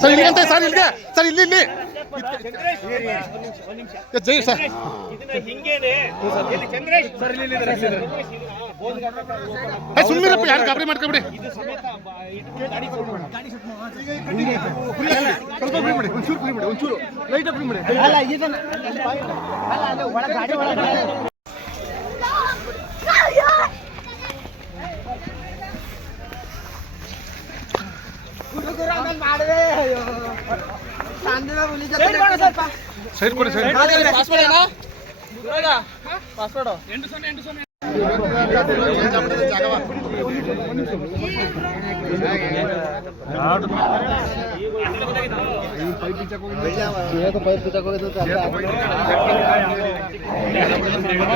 sir ಇಲ್ಲಿ ಅಂತ sir ಇಲ್ಲಿಗೆ ಸರ್ ಇಲ್ಲಿ ಇಲ್ಲಿ ಜೈ ಸರ್ ಸುಮ್ಮನಿರಪ್ಪ ಯಾರು ಗಾಬರಿ ಮಾಡ್ಕೊಬಿಡಿ ಸ್ವಲ್ಪ ಫ್ರೀ ಮಾಡಿ ಒಂಚೂರು ಫ್ರೀ ಮಾಡಿ ಒಂಚೂರು ಲೈಟ್ ಫ್ರೀ ಮಾಡಿ ಸೈಡ್ ಕೊಡಿ ಸೈಡ್ ಪಾಸ್ವರ್ಡ್